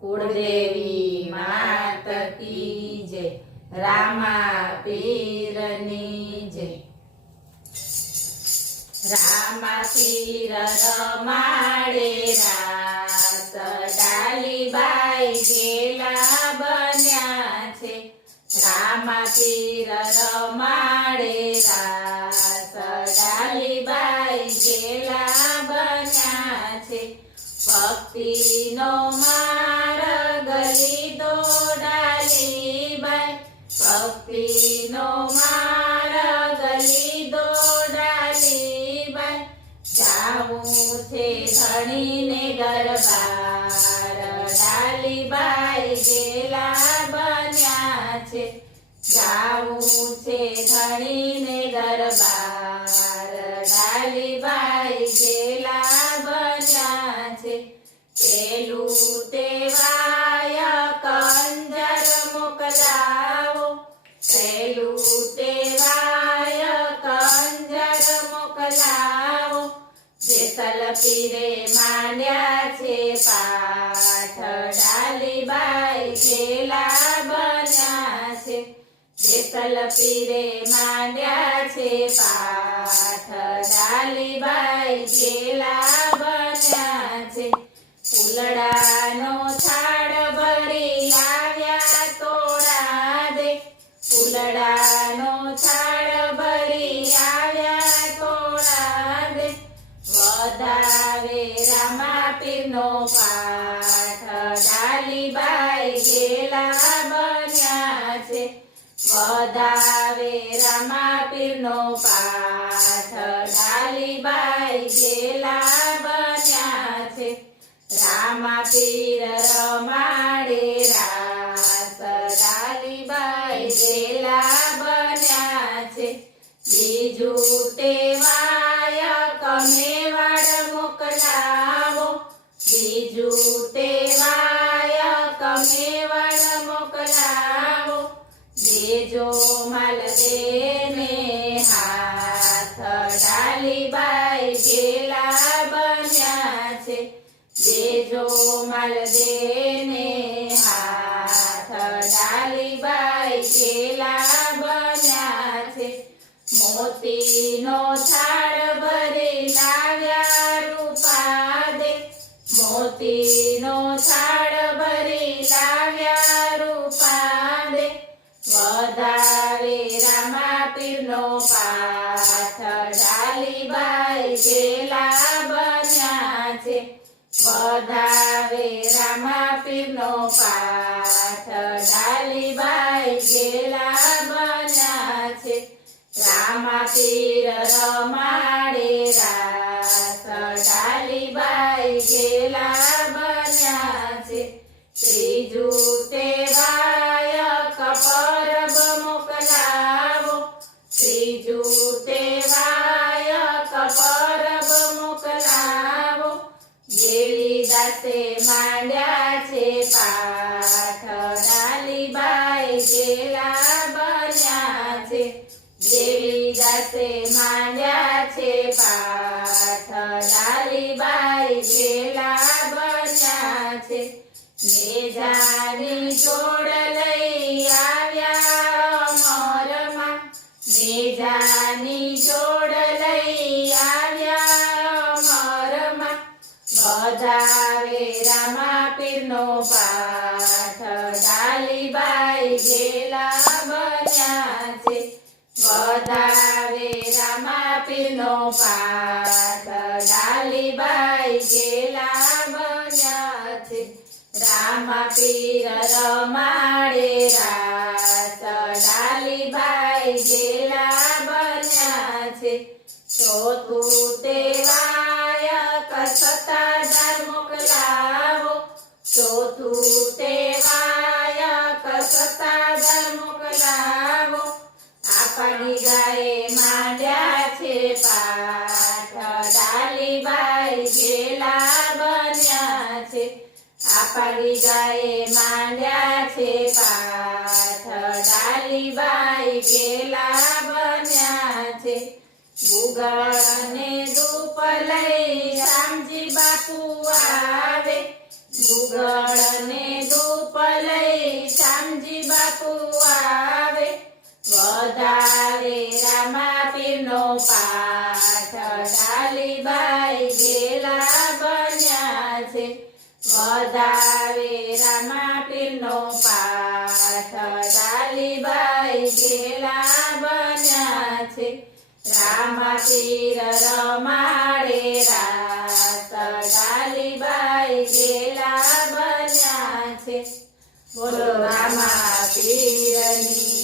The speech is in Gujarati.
કુળદેવી માત કી જય, રામા પીરની જય। રામા પીર રમાડે રાસ, ડાલીબાઈ ગેલા બન્યા છે। રામા પીર રમાડે રાસ, ડાલીબાઈ ગેલા બન્યા છે। ભક્તિનો માર્ગ લીધો ડાલીબાઈ, ભક્તિનો માર્ગ લીધો ડાલીબાઈ। જાવું છે ધણીને દરબાર, ડાલીબાઈ ગેલા બન્યા છે। જાવું છે ધણીને દરબાર, ડાલીબાઈ ગેલા બન્યા છે। પેલું તેવાય કંજર મોકલાવો, પેલું તેવાય કંજર મોકલાવો। જેસલ પીરે માંડ્યા છે પાઠ, ડાલીબાઈ ગેલા બન્યા છે। જેસલ પીરે માંડ્યા છે પાઠ, ડાલીબાઈ ગેલા બન્યા છે। ફૂલડાનો છાડ ભરી લાવ્યા તોડા દે, ફૂલડાનો છાડ ભરી આવ્યા તોડા દે। વધાવે રામા પીરનો પાઠ, ડાલીબાઈ ગેલા બન્યા છે। વધાવે રામા પીરનો પાઠ, ડાલીબાઈ ગેલા બન્યા છે। રામા પીર રમાડે રાસ, ડાલીબાઈ ગેલા બન્યા છે। બીજું તેવાય કમેવાડ મોકલાવો, બીજું તેવાય કમેવાડ મોકલાવો। દેજો માલ દેને હાથ, ડાલીબાઈ ગેલા બન્યા છે। દેજો માલ દેને હાથ, ડાલીબાઈ ગેલા બન્યા છે। મોતીનો થાળ ભરી લાવ્યા રૂપા દે, મોતીનો થાળ ભરી લાવ્યા રૂપા દે। વધાવે રામા પીરનો પાઠ, ડાલીબાઈ ગેલા બન્યા છે। વધાવે રામા પીરનો પાઠ, ડાલીબાઈ ગેલા બન્યા છે। રામા પીર રમાડે રાસ, ડાલીબાઈ ગેલા બન્યા છે। ત્રીજું તેવાય કપરબ મોકલાવો, ત્રીજું તેવાય કપરબ મોકલાવો। ગેલી દાસે માંડ્યા છે પાઠ, ડાલીબાઈ ગેલા બન્યા છે। ગેલી દાસે માંડ્યા છે પાઠ, ડાલીબાઈ ગેલા બન્યા છે। નેજાની જોડ લઈ આવ્યા અમરમાં, નેજાની જોડ લઈ આવ્યા અમરમાં। વધાવે રામા પીરનો પાઠ, ડાલીબાઈ ગેલા બન્યા છે। વધાવે રામા પીરનો પાઠ, ડાલીબાઈ ગેલા બન્યા છે। રામા પીર રમાડે રાસ, ડાલીબાઈ ગેલા બન્યા છે। ચોથું તેવાય સત્તાધાર મોકલાવો, ચોથું તેવાય સત્તાધાર મોકલાવો। આપણી ગાયે માંડ્યા છે પાઠ, ડાલીબાઈ ગેલા બન્યા છે। આપણી ગાયે માંડ્યા છે પાઠ, ડાલીબાઈ ગેલા બન્યા છે। ગુગળ ને ધૂપ લઈ શામજી બાપુ આવે, ગુગળને ધૂપ લઈ શામજી બાપુ આવે વધારે રામા પીરનો પાઠ ડાલીબાઈ ગેલા બન્યા છે વધારે રામા પીરનો પાઠ ડાલીબાઈ ગેલા બન્યા છે રામા પીર રમાડે રાસ ડાલીબાઈ ગેલા બન્યા છે બોલો રામા પીરની